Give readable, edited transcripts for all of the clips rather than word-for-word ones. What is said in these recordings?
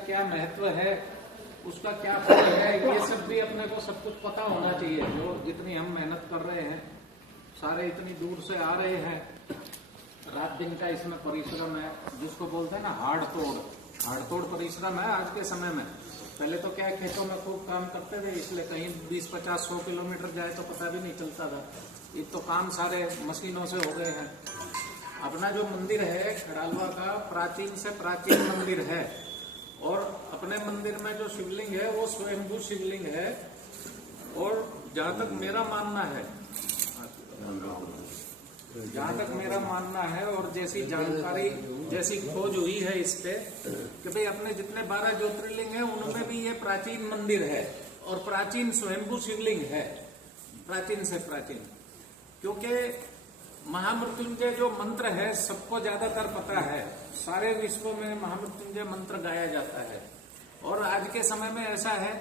क्या महत्व है, उसका क्या फल है, ये सब भी अपने को सब कुछ पता होना चाहिए। जो जितनी हम मेहनत कर रहे हैं, सारे इतनी दूर से आ रहे हैं, रात दिन का इसमें परिश्रम है, जिसको बोलते हैं ना हाड़ तोड़ परिश्रम है आज के समय में। पहले तो क्या खेतों में खूब काम करते थे, इसलिए कहीं 20-50-100 किलोमीटर जाए तो पता भी नहीं चलता था। ये तो काम सारे मशीनों से हो गए हैं। अपना जो मंदिर है खड़ालवा का, प्राचीन से प्राचीन मंदिर है, और अपने मंदिर में जो शिवलिंग है वो स्वयंभू शिवलिंग है। और जहां तक मेरा मानना है और जैसी जानकारी, जैसी खोज हुई है इस पे कि भाई अपने जितने 12 ज्योतिर्लिंग हैं उनमें भी ये प्राचीन मंदिर है और प्राचीन स्वयंभू शिवलिंग है, प्राचीन से प्राचीन। क्योंकि महामृत्युंजय जो मंत्र है सबको ज्यादातर पता है, सारे विश्व में महामृत्युंजय मंत्र गाया जाता है। और आज के समय में ऐसा है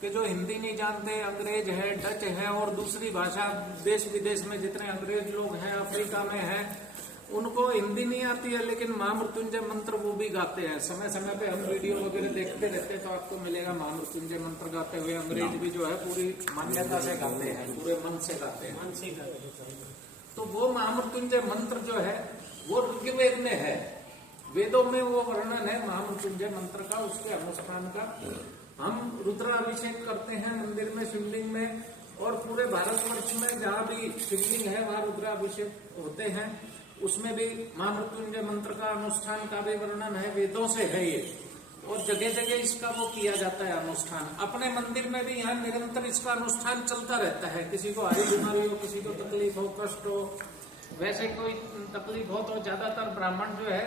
कि जो हिंदी नहीं जानते, अंग्रेज है, डच है और दूसरी भाषा, देश विदेश में जितने अंग्रेज लोग हैं, अफ्रीका में हैं, उनको हिंदी नहीं आती है, लेकिन महामृत्युंजय मंत्र वो भी गाते हैं। समय समय पे हम वीडियो वगैरह देखते रहते हैं तो आपको मिलेगा महामृत्युंजय मंत्र गाते हुए। अंग्रेज भी जो है पूरी मान्यता से गाते हैं, पूरे मन से गाते हैं। तो वो महामृत्युंजय मंत्र जो है वो ऋग्वेद में है, वेदों में वो वर्णन है महामृत्युंजय मंत्र का, उसके अनुष्ठान का। हम रुद्राभिषेक करते हैं मंदिर में, शिवलिंग में, और पूरे भारतवर्ष में जहाँ भी शिवलिंग है वहाँ रुद्राभिषेक होते हैं। उसमें भी महामृत्युंजय मंत्र का अनुष्ठान का भी वर्णन है, वेदों से है ये, और जगह जगह इसका वो किया जाता है अनुष्ठान। अपने मंदिर में भी यहाँ निरंतर इसका अनुष्ठान चलता रहता है। किसी को हरी बीमारी हो, किसी को तकलीफ हो, कष्ट हो, वैसे कोई तकलीफ हो तो ज्यादातर ब्राह्मण जो है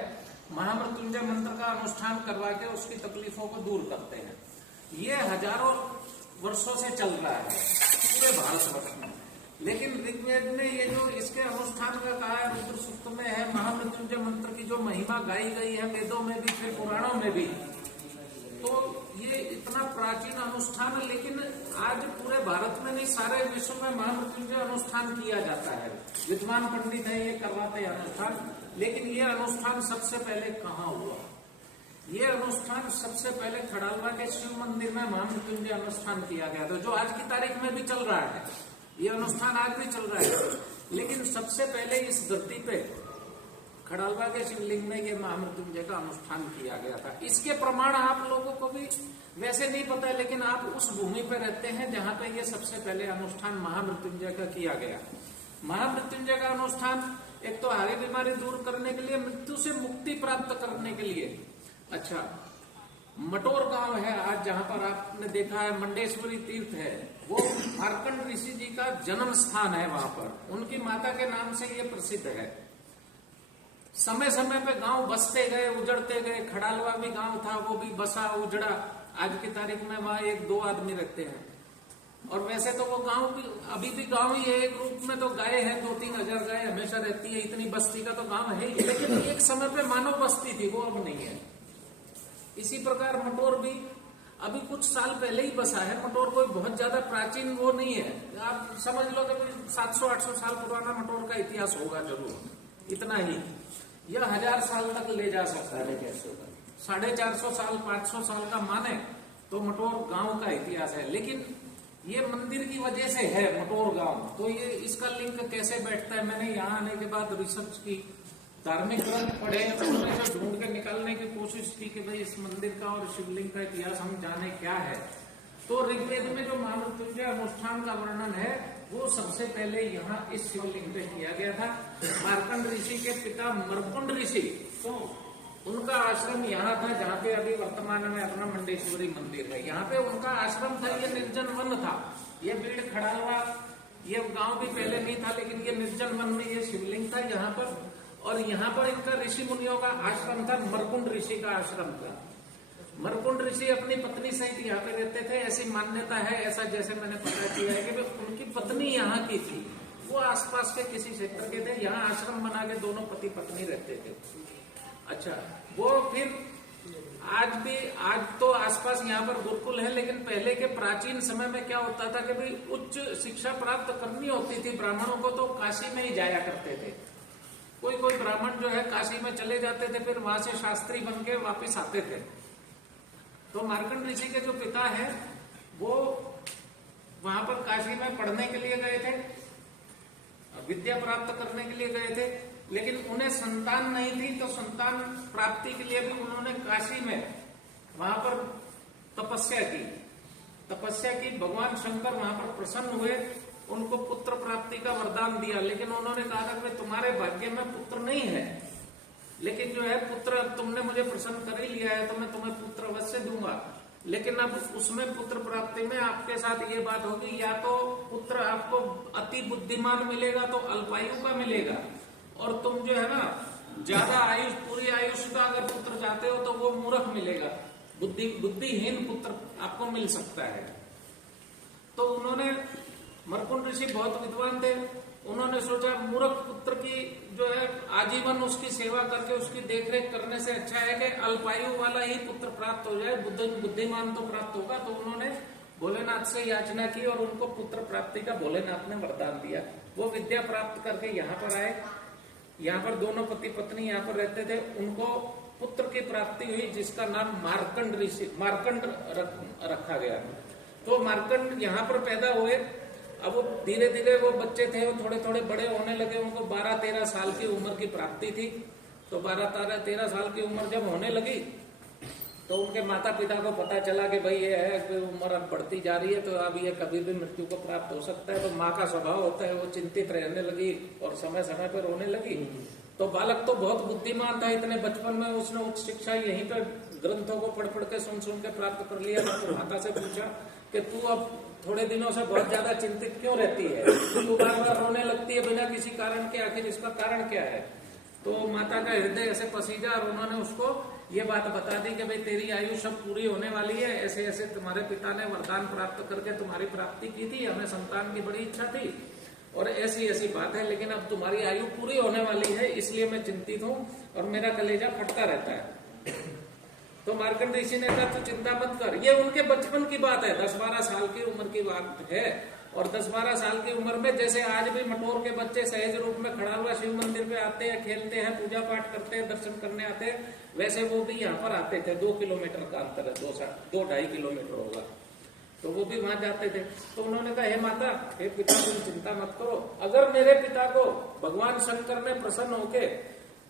महामृत्युंजय मंत्र का अनुष्ठान करवा के उसकी तकलीफों को दूर करते हैं। ये हजारों वर्षों से चल रहा है पूरे भारतवर्ष में। लेकिन ऋग्वेद ने ये जो इसके अनुष्ठान का कहा है, रुद्र सूक्त में है, महामृत्युंजय मंत्र की जो महिमा गाई गई है वेदों में भी, फिर पुराणों में भी, तो ये इतना प्राचीन अनुष्ठान है। लेकिन आज पूरे भारत में नहीं, सारे विश्व में महामृत्युंजय अनुष्ठान किया जाता है। विद्वान पंडित है ये करवाते हैं अनुष्ठान। लेकिन ये अनुष्ठान सबसे पहले कहाँ हुआ? ये अनुष्ठान सबसे पहले खड़ालवा के शिव मंदिर में महामृत्युंजय अनुष्ठान किया गया था, जो आज की तारीख में भी चल रहा है। ये अनुष्ठान आज भी चल रहा है। लेकिन सबसे पहले इस धरती पे खड़ालवा के शिवलिंग में ये महामृत्युंजय का अनुष्ठान किया गया था। इसके प्रमाण आप लोगों को भी वैसे नहीं पता है, लेकिन आप उस भूमि पर रहते हैं जहां पे ये सबसे पहले अनुष्ठान महामृत्युंजय का किया गया। महामृत्युंजय का अनुष्ठान एक तो हरी बीमारी दूर करने के लिए, मृत्यु से मुक्ति प्राप्त करने के लिए। अच्छा, मटोर गांव है आज, जहां पर आपने देखा है मंडेश्वरी तीर्थ है, वो मार्कंड ऋषि जी का जन्म स्थान है। वहां पर उनकी माता के नाम से ये प्रसिद्ध है। समय समय पे गांव बसते गए, उजड़ते गए। खड़ालवा भी गांव था, वो भी बसा उजड़ा। आज की तारीख में वहां 1-2 आदमी रहते हैं। और वैसे तो वो गांव भी अभी भी गांव ही है, एक रूप में तो गाय है, 2-3 हजार गाय हमेशा रहती है। इतनी बस्ती का तो गांव है ही, लेकिन एक समय पे मानव बस्ती थी, वो अब नहीं है। इसी प्रकार मटोर भी अभी कुछ साल पहले ही बसा है। मटोर कोई बहुत ज्यादा प्राचीन वो नहीं है, आप समझ लो कि 700-800 साल पुराना मटोर का इतिहास होगा जरूर, इतना ही। यह 1000 साल तक ले जा सकता है। 450 साल, 500 साल का माने तो मटोर गांव का इतिहास है। लेकिन ये मंदिर की वजह से है मटोर गांव, तो ये इसका लिंक कैसे बैठता है? मैंने यहाँ आने के बाद रिसर्च की, धार्मिक ग्रंथ पढ़े, उनमें से ढूंढ के निकालने की कोशिश की कि भाई इस मंदिर का और शिवलिंग का इतिहास हम जाने क्या है। तो ऋग्वेद में जो महामृत्युंजय अनुष्ठान का वर्णन है वो सबसे पहले यहाँ इस शिवलिंग पे किया गया था। मार्कंड ऋषि के पिता मरकुंड ऋषि, तो उनका आश्रम यहाँ था जहाँ पे अभी वर्तमान में अपना मंडेश्वरी मंदिर है। यहाँ पे उनका आश्रम था, ये निर्जन वन था। ये बीड़ खड़ालवा ये गांव भी पहले नहीं था, लेकिन ये निर्जन वन में ये शिवलिंग था यहाँ पर। और यहाँ पर इनका ऋषि मुनियों का आश्रम था, मरकुंड ऋषि का आश्रम था। मरकुंड ऋषि अपनी पत्नी सहित यहाँ पे रहते थे, ऐसी मान्यता है। ऐसा जैसे मैंने पता किया है कि उनकी पत्नी यहाँ की थी, वो आसपास के किसी क्षेत्र के थे। यहाँ आश्रम बना के दोनों पति पत्नी रहते थे। अच्छा, वो फिर आज तो आसपास यहाँ पर गुरुकुल है, लेकिन पहले के प्राचीन समय में क्या होता था कि भाई उच्च शिक्षा प्राप्त करनी होती थी ब्राह्मणों को, तो काशी में ही जाया करते थे। कोई ब्राह्मण जो है काशी में चले जाते थे, फिर वहां से शास्त्री बन के वापिस आते थे। तो मार्कंड ऋषि के जो पिता है वो वहां पर काशी में पढ़ने के लिए गए थे, विद्या प्राप्त करने के लिए गए थे, लेकिन उन्हें संतान नहीं थी। तो संतान प्राप्ति के लिए भी उन्होंने काशी में वहां पर तपस्या की। भगवान शंकर वहां पर प्रसन्न हुए, उनको पुत्र प्राप्ति का वरदान दिया। लेकिन उन्होंने कहा था कि तुम्हारे भाग्य में पुत्र नहीं है, लेकिन जो है पुत्र तुमने मुझे प्रसन्न कर ही लिया है तो मैं तुम्हें पुत्र अवश्य दूंगा। लेकिन अब उसमें पुत्र प्राप्ति में आपके साथ ये बात होगी, या तो पुत्र आपको अति बुद्धिमान मिलेगा तो अल्पायु का मिलेगा, और तुम जो है ना ज्यादा आयुष, पूरी आयुष का अगर पुत्र चाहते हो तो वो मूर्ख मिलेगा, बुद्धिहीन पुत्र आपको मिल सकता है। तो उन्होंने, मार्कंड ऋषि बहुत विद्वान थे, उन्होंने सोचा मूर्ख पुत्र की जो है आजीवन उसकी सेवा करके उसकी देखरेख करने से अच्छा है कि अल्पायु वाला ही पुत्र प्राप्त हो जाए, बुद्धिमान तो प्राप्त होगा। तो उन्होंने भोलेनाथ से याचना की और उनको पुत्र प्राप्ति का भोलेनाथ ने वरदान दिया। वो विद्या प्राप्त करके यहाँ पर आए, यहाँ पर दोनों पति पत्नी यहाँ पर रहते थे, उनको पुत्र की प्राप्ति हुई जिसका नाम मार्कंड ऋषि, मार्कंड रखा गया। तो मार्कंड यहाँ पर पैदा हुए। अब वो धीरे धीरे वो बच्चे थे, वो थोड़े थोड़े बड़े होने लगे, उनको 12-13 साल की उम्र की प्राप्ति थी। तो 12-13 साल की उम्र जब होने लगी तो उनके माता पिता को पता चला कि भाई ये है कि उम्र अब बढ़ती जा रही है तो अब ये कभी भी मृत्यु को प्राप्त हो सकता है। तो माँ का स्वभाव होता है, वो चिंतित रहने लगी और समय समय पर रोने लगी। तो बालक तो बहुत बुद्धिमान था, इतने बचपन में उसने उच्च शिक्षा यहीं पर ग्रंथों को पढ़ पढ़ के सुन सुन के प्राप्त कर लिया। तो माता से पूछा कि तू अब थोड़े दिनों से बहुत ज्यादा चिंतित क्यों रहती है, तू बार बार रोने लगती है बिना किसी कारण के, आखिर इसका कारण क्या है। तो माता का हृदय ऐसे पसीजा और उन्होंने उसको ये बात बता दी कि भाई तेरी आयु सब पूरी होने वाली है, ऐसे ऐसे तुम्हारे पिता ने वरदान प्राप्त करके तुम्हारी प्राप्ति की थी, हमें संतान की बड़ी इच्छा थी और ऐसी ऐसी बात है, लेकिन अब तुम्हारी आयु पूरी होने वाली है, इसलिए मैं चिंतित हूँ और मेरा कलेजा फटता रहता है। तो मार्कंड ऋषि ने कहा तू चिंता मत कर। ये उनके बचपन की बात है, 10-12 साल की उम्र की बात है। और 10-12 साल की उम्र में जैसे आज भी मटोर के बच्चे सहज रूप में खड़ा हुआ शिव मंदिर पे आते हैं, खेलते हैं, पूजा पाठ करते हैं, दर्शन करने आते हैं, वैसे वो भी यहाँ पर आते थे। 2 किलोमीटर का अंतर है, 2-2.5 किलोमीटर होगा, तो वो भी वहां जाते थे। तो उन्होंने कहा हे माता, हे पिता, तुम चिंता मत करो, अगर मेरे पिता को भगवान शंकर ने प्रसन्न होके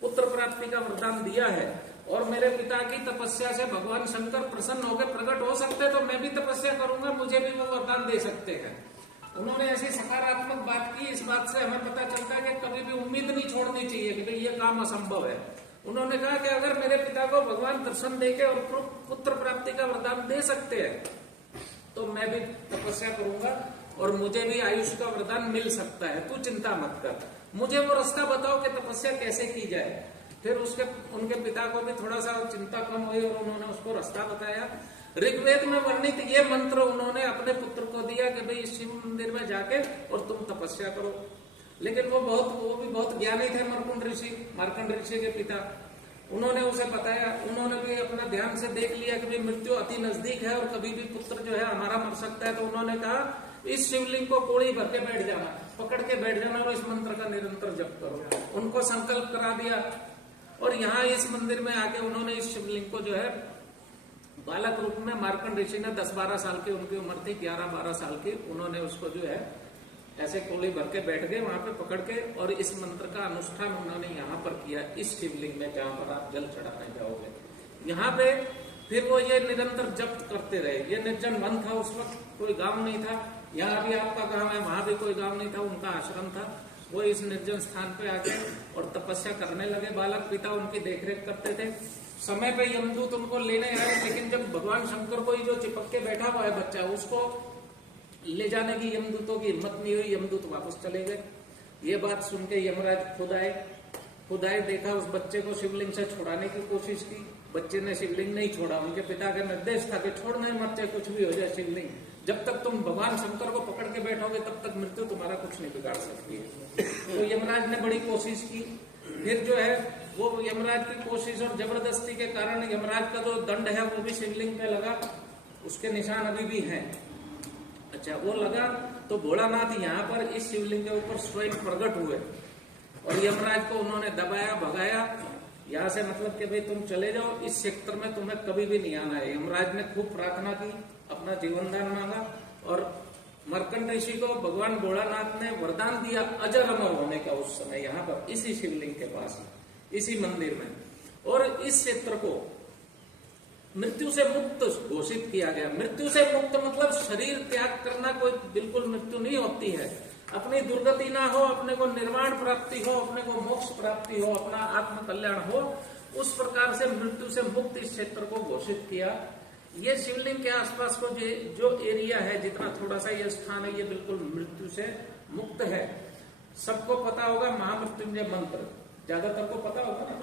पुत्र प्राप्ति का वरदान दिया है और मेरे पिता की तपस्या से भगवान शंकर प्रसन्न होकर प्रकट हो सकते हैं तो मैं भी तपस्या करूंगा, मुझे भी वो वरदान दे सकते हैं। उन्होंने ऐसी सकारात्मक बात की। इस बात से हमें पता चलता है कि कभी भी उम्मीद नहीं छोड़नी चाहिए कि भाई ये काम असंभव है। उन्होंने कहा कि अगर मेरे पिता को भगवान दर्शन देके और पुत्र प्राप्ति का वरदान दे सकते हैं तो मैं भी तपस्या करूंगा और मुझे भी आयुष का वरदान मिल सकता है, तू चिंता मत कर, मुझे वो रास्ता बताओ कि तपस्या कैसे की जाए। फिर उनके पिता को भी थोड़ा सा चिंता कम हुई और उन्होंने उसको रास्ता बताया। ऋग्वेद में वर्णित ये मंत्र उन्होंने अपने पुत्र को दिया कि भाई शिव मंदिर में जाके और तुम तपस्या करो। लेकिन वो भी बहुत ज्ञानी थे मार्कंड ऋषि के पिता। उन्होंने उसे बताया, उन्होंने भी अपना ध्यान से देख लिया कि भाई मृत्यु अति नजदीक है और कभी भी पुत्र जो है हमारा मर सकता है। तो उन्होंने कहा इस शिवलिंग को कोड़ी भर के बैठ जाना, पकड़ के बैठ जाना और इस मंत्र का निरंतर जप करो। उनको संकल्प करा दिया और यहाँ इस मंदिर में आके उन्होंने इस शिवलिंग को जो है बालक रूप में, मार्कंड ऋषि ने 10-12 साल की उनकी उम्र थी, 11-12 साल की, उन्होंने उसको जो है ऐसे कोली भर के बैठ गए वहां पे पकड़ के और इस मंत्र का अनुष्ठान उन्होंने यहाँ पर किया, इस शिवलिंग में जहाँ पर आप जल चढ़ाने जाओगे। यहाँ पे फिर वो ये निरंतर जप करते रहे। ये निर्जन वन था, उस वक्त कोई गांव नहीं था। यहाँ भी आपका गांव है, वहां भी कोई गांव नहीं था, उनका आश्रम था। वो इस निर्जन स्थान पे आके और तपस्या करने लगे। बालक पिता उनकी देखरेख करते थे। समय पे यमदूत उनको लेने आए, लेकिन जब भगवान शंकर को ही जो चिपक के बैठा हुआ है बच्चा, उसको ले जाने की यमदूतों की हिम्मत नहीं हुई। यमदूत वापस चले गए। ये बात सुन के यमराज खुद आए, देखा उस बच्चे को शिवलिंग से छुड़ाने की कोशिश की। बच्चे ने शिवलिंग नहीं छोड़ा। उनके पिता का निर्देश था कि छोड़ना ही मत, चाहे कुछ भी हो जाए शिवलिंग, जब तक तुम भगवान शंकर को पकड़ के बैठोगे तब तक मृत्यु तुम्हारा कुछ नहीं बिगाड़ सकती है। तो यमराज ने बड़ी कोशिश की। फिर जो है वो यमराज की कोशिश और जबरदस्ती के कारण यमराज का जो दंड है वो भी शिवलिंग पे लगा, उसके निशान अभी भी हैं। अच्छा, वो लगा तो भोलानाथ यहाँ पर इस शिवलिंग के ऊपर स्वयं प्रकट हुए और यमराज को उन्होंने दबाया, भगाया यहाँ से मतलब कि भाई तुम चले जाओ, इस क्षेत्र में तुम्हें कभी भी नहीं आना है। यमराज ने खूब प्रार्थना की, अपना जीवन दान मांगा और मर्कंड ऋषि को भगवान भोलानाथ ने वरदान दिया अजर अमर होने का उस समय यहाँ पर इसी शिवलिंग के पास, इसी मंदिर में। और इस क्षेत्र को मृत्यु से मुक्त घोषित किया गया। मृत्यु से मुक्त मतलब शरीर त्याग करना कोई बिल्कुल मृत्यु नहीं होती है। अपनी दुर्गति ना हो, अपने को निर्वाण प्राप्ति हो, अपने को मोक्ष प्राप्ति हो, अपना आत्म कल्याण हो, उस प्रकार से मृत्यु से मुक्त इस क्षेत्र को घोषित किया। ये शिवलिंग के आसपास को जो एरिया है, जितना थोड़ा सा ये स्थान है, ये बिल्कुल मृत्यु से मुक्त है। सबको पता होगा महामृत्युंजय मंत्र, ज्यादातर को पता होगा ना?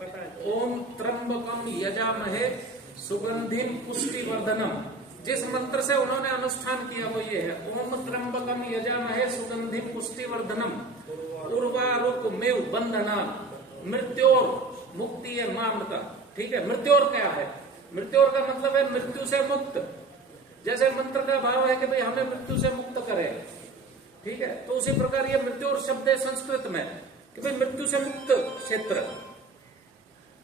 पता है। ओम त्र्यंबकम यजामहे सुगंधिम पुष्टिवर्धनम। जिस मंत्र से उन्होंने अनुष्ठान किया वो ये है, ओम त्र्यंबकम यजामहे सुगंधिम पुष्टिवर्धनम उर्वारुक मेव बंधनाम मृत्योर मुक्ति मामृता। ठीक है, मृत्योर क्या है? मृत्योर का मतलब है मृत्यु से मुक्त। जैसे मंत्र का भाव है कि भाई हमें मृत्यु से मुक्त करे, ठीक है, तो उसी प्रकार ये मृत्योर शब्द है संस्कृत में कि भाई मृत्यु से मुक्त क्षेत्र।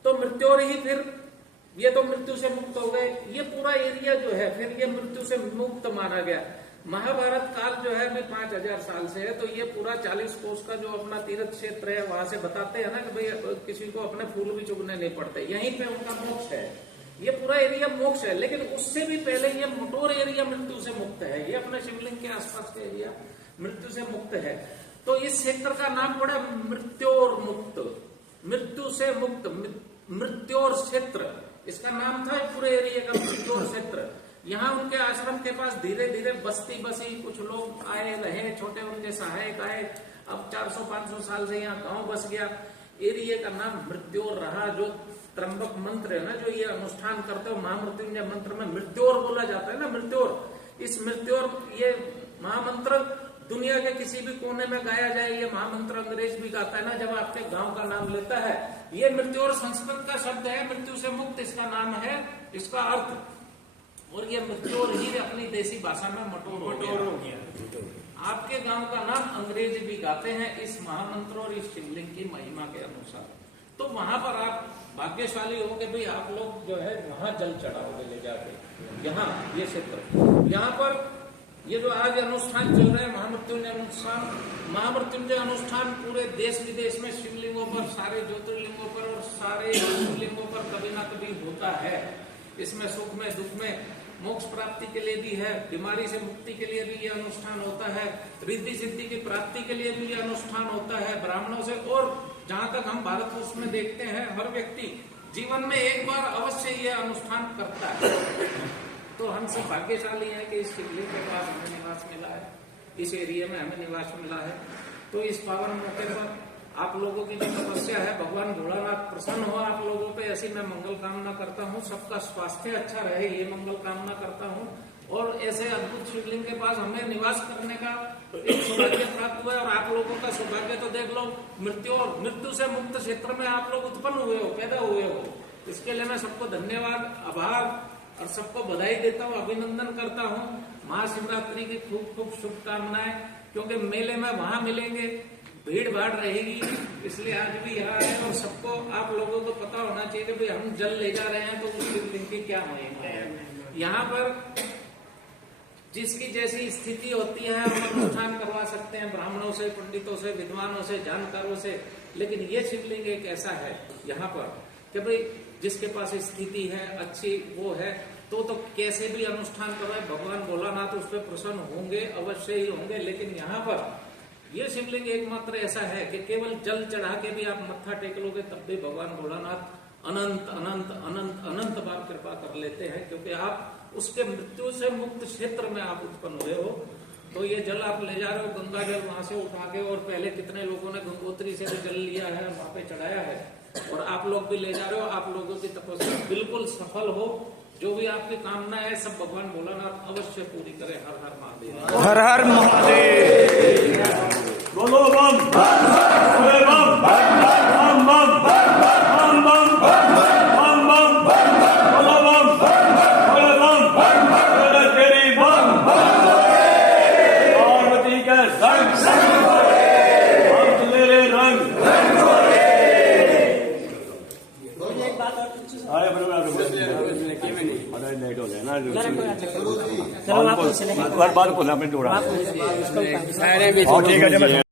तो मृत्योर ही फिर ये तो मृत्यु से मुक्त हो गए। ये पूरा एरिया जो है फिर ये मृत्यु से मुक्त माना गया। महाभारत काल जो है 5000 साल से है, तो ये पूरा 40 कोस का जो अपना तीर्थ क्षेत्र है वहां से बताते हैं ना कि भाई किसी को अपने फूल भी चुगने नहीं पड़ते, यहीं पे उनका मोक्ष है। ये पूरा एरिया मोक्ष है, लेकिन उससे भी पहले ये मोटोर एरिया मृत्यु से मुक्त है। ये अपने शिवलिंग के आसपास का एरिया मृत्यु से मुक्त है। तो इस क्षेत्र का नाम पड़ा मृत्योर मुक्त, मृत्यु से मुक्त, मृत्योर क्षेत्र इसका नाम था। पूरे एरिया का मृत्योर क्षेत्र। यहाँ उनके आश्रम के पास धीरे धीरे बस्ती बसी, कुछ लोग आए रहे, छोटे उनके सहायक आए। अब 400-500 साल से यहाँ गांव बस गया। एरिया का नाम मृत्योर रहा। जो त्र्यंबक मंत्र है ना, जो ये अनुष्ठान करते हो महामृत्युंजय मंत्र में मृत्योर बोला जाता है ना, मृत्योर। इस मृत्योर ये महामंत्र दुनिया के किसी भी कोने में गाया जाए, ये महामंत्र अंग्रेज भी गाता है ना जब आपके गांव का नाम लेता है। ये मृत्योर संस्कृत का शब्द है, मृत्यु से मुक्त इसका नाम है, इसका अर्थ। और ये मृत्योर ही अपनी देसी भाषा में मटोर हो गया। आपके गांव का नाम अंग्रेज भी गाते हैं इस महामंत्र और इस शिवलिंग की महिमा के अनुसार। तो वहां पर आप भाग्यशाली हो कि भाई आप लोग जो है वहां जल चढ़ाओगे ले जाके। यहाँ ये क्षेत्र, यहाँ पर ये जो आज अनुष्ठान चल रहे हैं महामृत्युंजय अनुष्ठान, महामृत्युंजय अनुष्ठान पूरे देश विदेश में शिवलिंगों पर, सारे ज्योतिर्लिंगों पर और सारे शिवलिंगों पर कभी ना कभी होता है। इसमें सुख में दुख में मोक्ष प्राप्ति के लिए भी है, बीमारी से मुक्ति के लिए भी ये अनुष्ठान होता है, रिद्धि सिद्धि की प्राप्ति के लिए भी ये अनुष्ठान होता है ब्राह्मणों से। और जहाँ तक हम भारतवर्ष में देखते हैं, हर व्यक्ति जीवन में एक बार अवश्य ये अनुष्ठान करता है। तो हम सब भाग्यशाली हैं कि इस शिवलिंग के पास हमें निवास मिला है, इस एरिया में हमें निवास मिला है। तो इस पावन मौके पर आप लोगों की जो तपस्या है, भगवान भोलानाथ प्रसन्न हो आप लोगों पे, ऐसी मैं मंगल कामना करता हूँ। सबका स्वास्थ्य अच्छा रहे, ये मंगल कामना करता हूँ। और ऐसे अद्भुत शिवलिंग के पास हमें निवास करने का एक सौभाग्य प्राप्त हुआ है। और आप लोगों का सौभाग्य तो देख लो, मृत्यु से मुक्त क्षेत्र में आप लोग उत्पन्न हुए हो, पैदा हुए हो। इसके लिए मैं सबको धन्यवाद, आभार और सबको बधाई देता हूँ, अभिनंदन करता हूँ। महाशिवरात्रि की खूब खूब शुभकामनाएं, क्योंकि मेले में वहां मिलेंगे, भीड़ भाड़ रहेगी, इसलिए आज भी यहाँ है। और सबको आप लोगों को पता होना चाहिए कि भाई हम जल ले जा रहे हैं तो उस शिवलिंग की क्या महिमा है। यहाँ पर जिसकी जैसी स्थिति होती है हम अनुष्ठान करवा सकते हैं, ब्राह्मणों से, पंडितों से, विद्वानों से, जानकारों से। लेकिन ये शिवलिंग एक ऐसा है यहाँ पर कि भाई जिसके पास स्थिति है अच्छी, वो है तो कैसे भी अनुष्ठान करवाए, भगवान भोलानाथ उस पर प्रसन्न होंगे, अवश्य ही होंगे। लेकिन यहाँ पर ये शिवलिंग एकमात्र ऐसा है कि केवल जल चढ़ा के भी आप मत्था टेक लोगे तब भी भगवान भोलानाथ अनंत अनंत अनंत अनंत बार कृपा कर लेते हैं, क्योंकि आप उसके मृत्यु से मुक्त क्षेत्र में आप उत्पन्न हुए हो। तो ये जल आप ले जा रहे हो, गंगा जल वहां से उठा के, और पहले कितने लोगों ने गंगोत्री से भी जल लिया है, वहां पे चढ़ाया है, और आप लोग भी ले जा रहे हो। आप लोगों की तपस्या बिल्कुल सफल हो, जो भी आपकी कामना है सब भगवान भोलानाथ अवश्य पूरी करे। हर हर महादेव, हर हर महादेव। बोलो बम बम बम बम बम बम बम बम, बोलो बम बोलो बम बोलो तेरी बम, पार्वती के संग हम तेरे रंग। लेट हो जाए ना चलो आप पूछ लेंगे बार खोलना अपने जोड़ा आप पूछ लीजिए। और ठीक है जब मैं